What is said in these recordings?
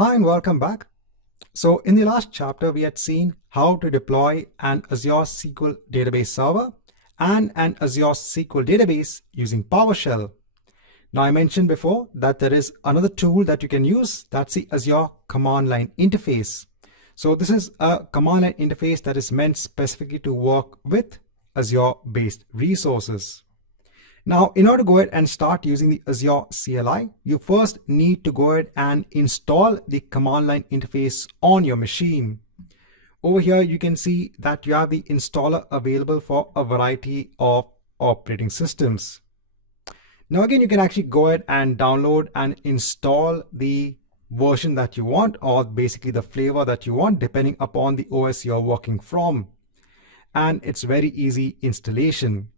Hi and welcome back. So in the last chapter, we had seen how to deploy an Azure SQL database server and an Azure SQL database using PowerShell. Now I mentioned before that there is another tool that you can use, that's the Azure command line interface. So this is a command line interface that is meant specifically to work with Azure-based resources. Now, in order to go ahead and start using the Azure CLI, you first need to go ahead and install the command line interface on your machine. Over here, you can see that you have the installer available for a variety of operating systems. Now, again, you can actually go ahead and download and install the version that you want, or basically the flavor that you want, depending upon the OS you're working from. And it's very easy installation.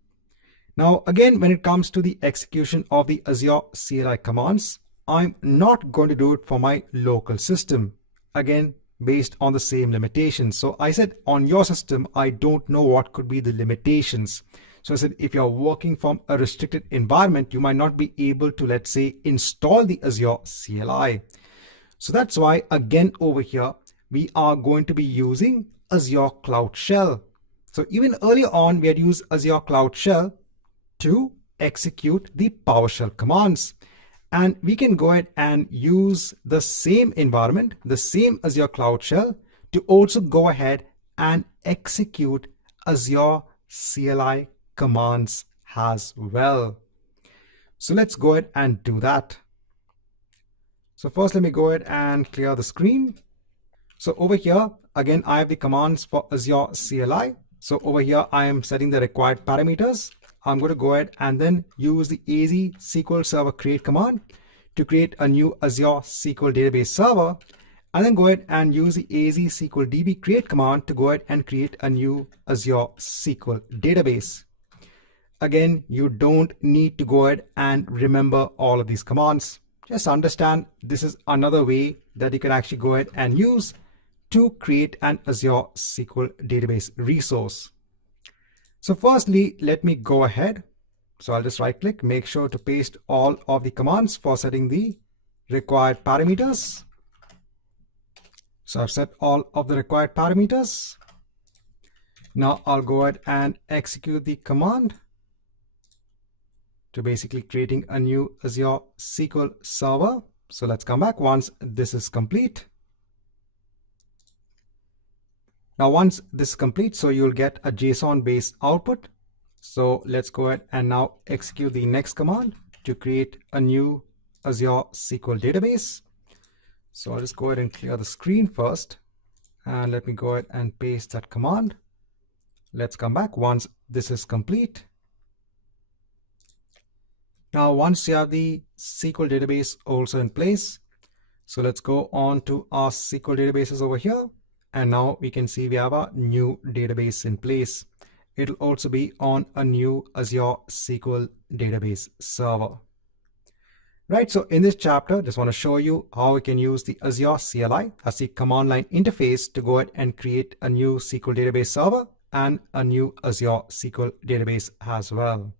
Now, again, when it comes to the execution of the Azure CLI commands, I'm not going to do it for my local system. Again, based on the same limitations. So I said on your system, I don't know what could be the limitations. So I said, if you're working from a restricted environment, you might not be able to, let's say, install the Azure CLI. So that's why, again, over here, we are going to be using Azure Cloud Shell. So even earlier on, we had used Azure Cloud Shell to execute the PowerShell commands. And we can go ahead and use the same environment, the same Azure Cloud Shell, to also go ahead and execute Azure CLI commands as well. So let's go ahead and do that. So first, let me go ahead and clear the screen. So over here, again, I have the commands for Azure CLI. So over here, I am setting the required parameters. I'm going to go ahead and then use the AZ SQL Server create command to create a new Azure SQL database server, and then go ahead and use the AZ SQL DB create command to go ahead and create a new Azure SQL database. Again, you don't need to go ahead and remember all of these commands. Just understand this is another way that you can actually go ahead and use to create an Azure SQL database resource. So firstly, let me go ahead. So I'll just right click, make sure to paste all of the commands for setting the required parameters. So I've set all of the required parameters. Now I'll go ahead and execute the command to basically creating a new Azure SQL server. So let's come back once this is complete. Now, once this is complete, so you'll get a JSON-based output. So let's go ahead and now execute the next command to create a new Azure SQL database. So I'll just go ahead and clear the screen first. And let me go ahead and paste that command. Let's come back once this is complete. Now, once you have the SQL database also in place, so let's go on to our SQL databases over here. And now we can see we have a new database in place. It'll also be on a new Azure SQL database server. Right, so in this chapter, just want to show you how we can use the Azure CLI as the command line interface to go ahead and create a new SQL database server and a new Azure SQL database as well.